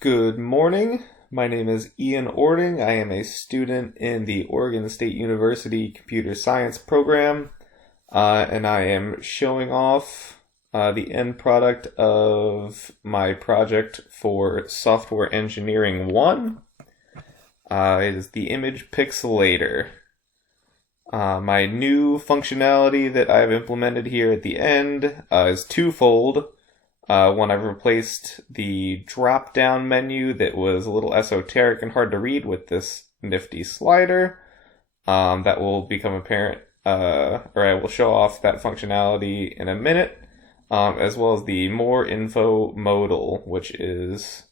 Good morning. My name is Ian Ording. I am a student in the Oregon State University Computer Science program, and I am showing off the end product of my project for Software Engineering 1. It is the image pixelator. My new functionality that I've implemented here at the end is twofold. One, I've replaced the drop-down menu that was a little esoteric and hard to read with this nifty slider. That will become apparent, or I will show off that functionality in a minute, as well as the more info modal, which is,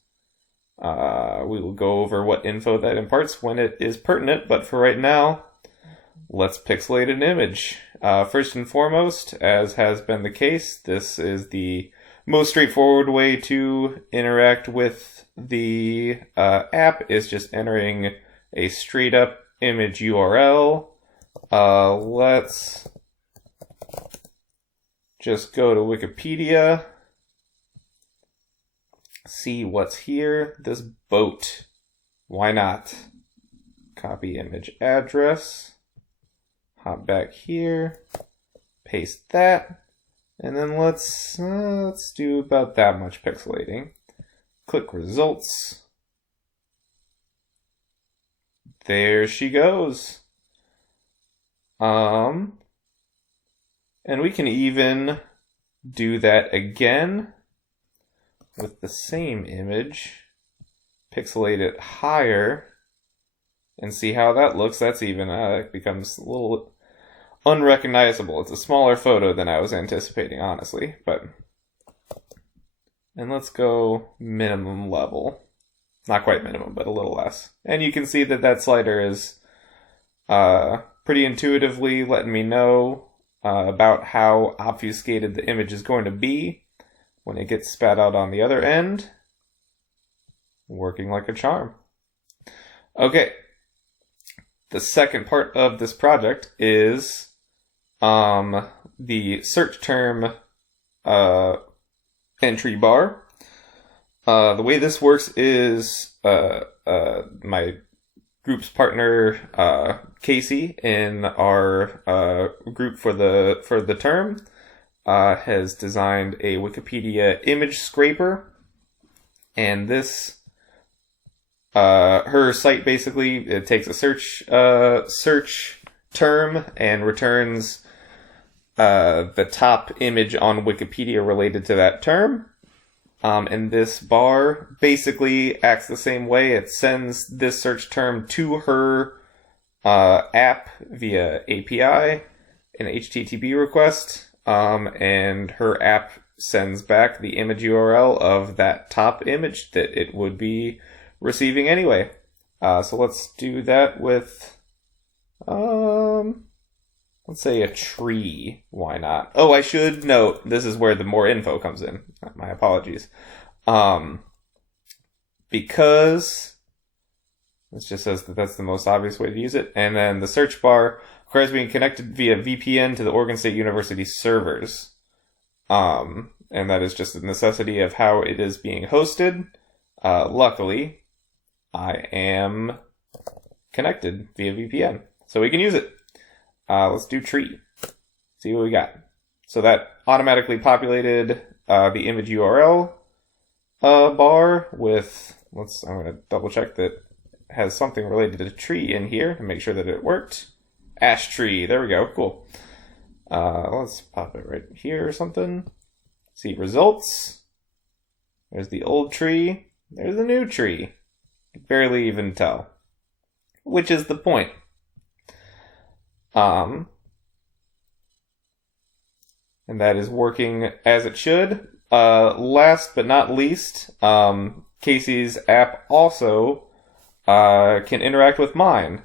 we will go over what info that imparts when it is pertinent, but for right now, let's pixelate an image. First and foremost, as has been the case, this is the most straightforward way to interact with the app is just entering a straight up image URL. Let's just go to Wikipedia, see what's here. This boat. Why not? Copy image address, hop back here, paste that. And then let's do about that much pixelating. Click results. There she goes. And we can even do that again with the same image. Pixelate it higher and see how that looks. That's even, it becomes a little unrecognizable. It's a smaller photo than I was anticipating, honestly, and let's go minimum level. Not quite minimum, but a little less. And you can see that that slider is pretty intuitively letting me know about how obfuscated the image is going to be when it gets spat out on the other end. Working like a charm. Okay. The second part of this project is the search term entry bar. The way this works is my group's partner Casey in our group for the term has designed a Wikipedia image scraper, and this her site basically, it takes a search term and returns the top image on Wikipedia related to that term. And this bar basically acts the same way. It sends this search term to her app via API, an HTTP request, and her app sends back the image URL of that top image that it would be receiving anyway. So let's do that with let's say a tree. Why not? Oh, I should note, this is where the more info comes in. My apologies. Because this just says that that's the most obvious way to use it. And then the search bar requires being connected via VPN to the Oregon State University servers. And that is just a necessity of how it is being hosted. Luckily, I am connected via VPN, so we can use it. Let's do tree. See what we got. So that automatically populated the image URL bar with, I'm going to double check that it has something related to tree in here to make sure that it worked. Ash tree, there we go, cool. Let's pop it right here or something. See results. There's the old tree. There's the new tree. You can barely even tell. Which is the point. And that is working as it should. Last but not least, Casey's app also can interact with mine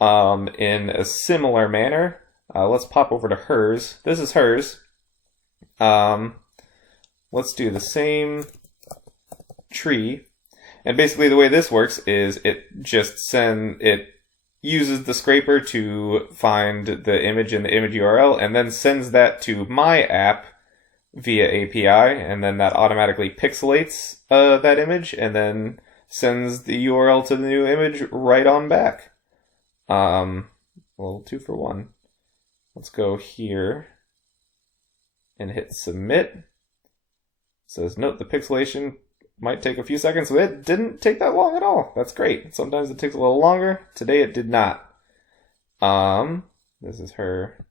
in a similar manner. Let's pop over to hers. This is hers. Let's do the same tree. And basically the way this works is it uses the scraper to find the image in the image URL and then sends that to my app via API, and then that automatically pixelates that image and then sends the URL to the new image right on back. Well, 2 for 1. Let's go here and hit submit. It says, note the pixelation might take a few seconds, but it didn't take that long at all. That's great. Sometimes it takes a little longer. Today it did not. This is her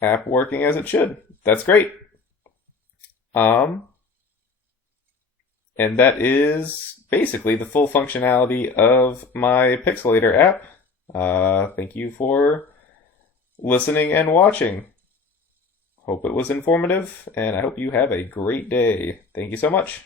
app working as it should. That's great. And that is basically the full functionality of my Pixelator app. Thank you for listening and watching. Hope it was informative, and I hope you have a great day. Thank you so much.